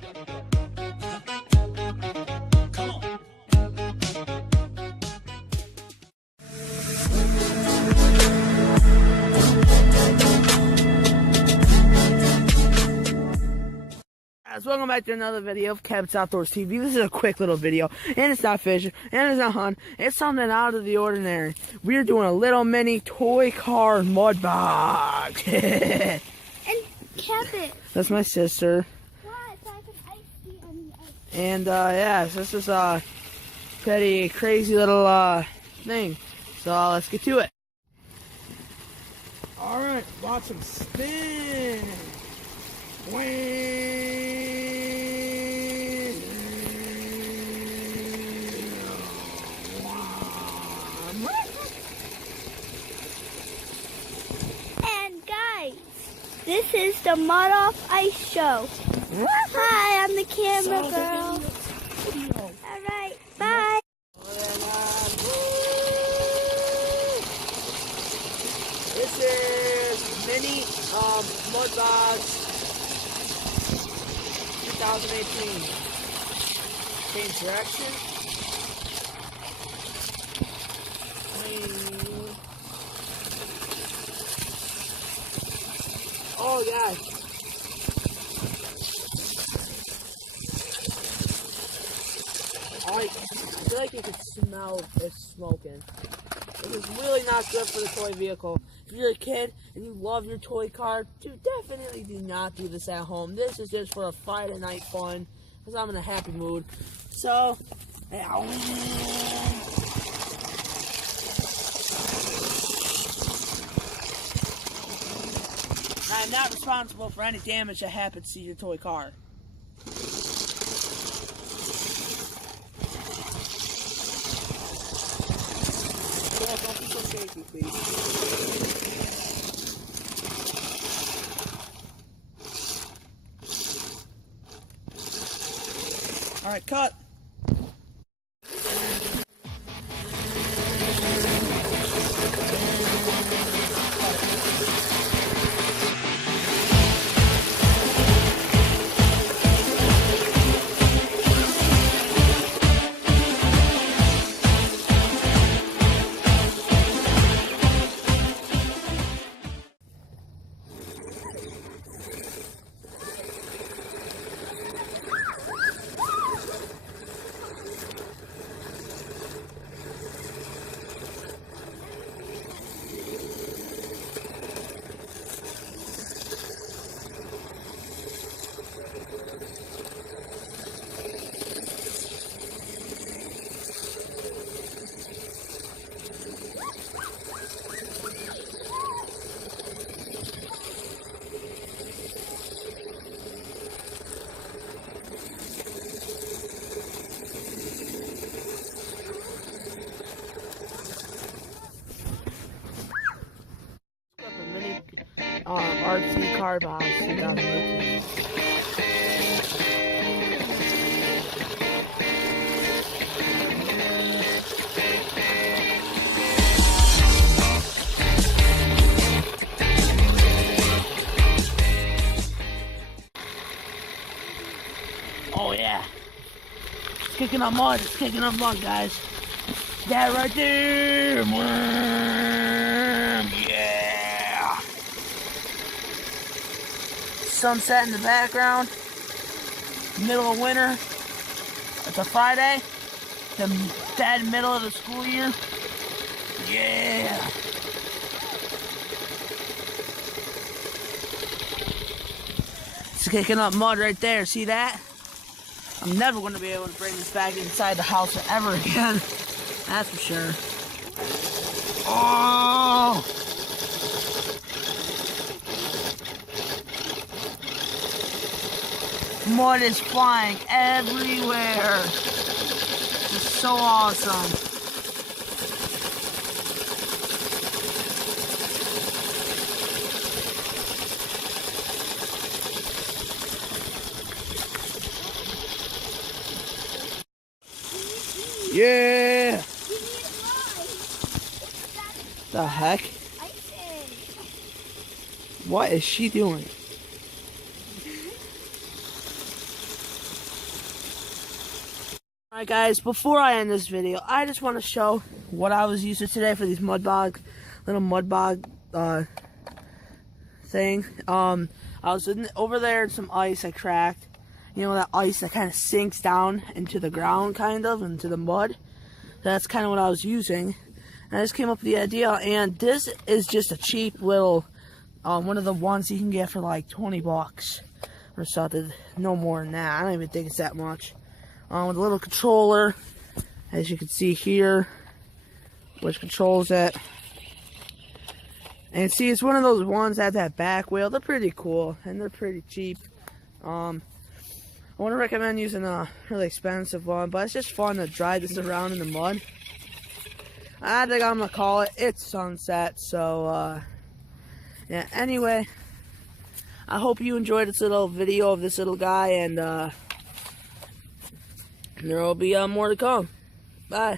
Guys, welcome back to another video of Cabot's Outdoors TV. This is a quick little video, and it's not fishing, and it's not hunting. It's something out of the ordinary. We're doing a little mini toy car mud box. And Cabot. That's my sister. What? So I can ice skate on the ice. And yeah, so this is a pretty crazy little thing. So let's get to it. All right, watch them spin. And guys, this is the Mud Off Ice Show. Hi, I'm the camera girl. Alright, bye. This is mini mud box 2018. Change direction. Oh god. I feel like you could smell it smoking. It is really not good for the toy vehicle. If you're a kid and you love your toy car, dude, definitely do not do this at home. This is just for a Friday night fun, because I'm in a happy mood. So, I'm not responsible for any damage that happens to your toy car. Don't be so shaky, please. All right, cut. RC Car Box 2018. Oh yeah, it's kicking up mud. It's kicking up mud, guys. That right there. Yeah. Sunset in the background. Middle of winter. It's a Friday. The dead middle of the school year. Yeah. It's kicking up mud right there. See that? I'm never going to be able to bring this back inside the house ever again. That's for sure. Oh! Mud is flying everywhere. It's so awesome. Yeah! The heck? What is she doing? Alright guys, before I end this video, I just want to show what I was using today for these mud bogs, little mud bog thing. I was over there in some ice I cracked. You know, that ice that kind of sinks down into the ground, kind of, into the mud. That's kind of what I was using. And I just came up with the idea, and this is just a cheap little, one of the ones you can get for like 20 bucks or something. No more than that. I don't even think it's that much. With a little controller, as you can see here, which controls it. And see, it's one of those ones that have that back wheel. They're pretty cool, and they're pretty cheap. I wouldn't recommend using a really expensive one, but it's just fun to drive this around in the mud. I think I'm gonna call it. It's sunset, so yeah. Anyway, I hope you enjoyed this little video of this little guy, and there will be more to come. Bye.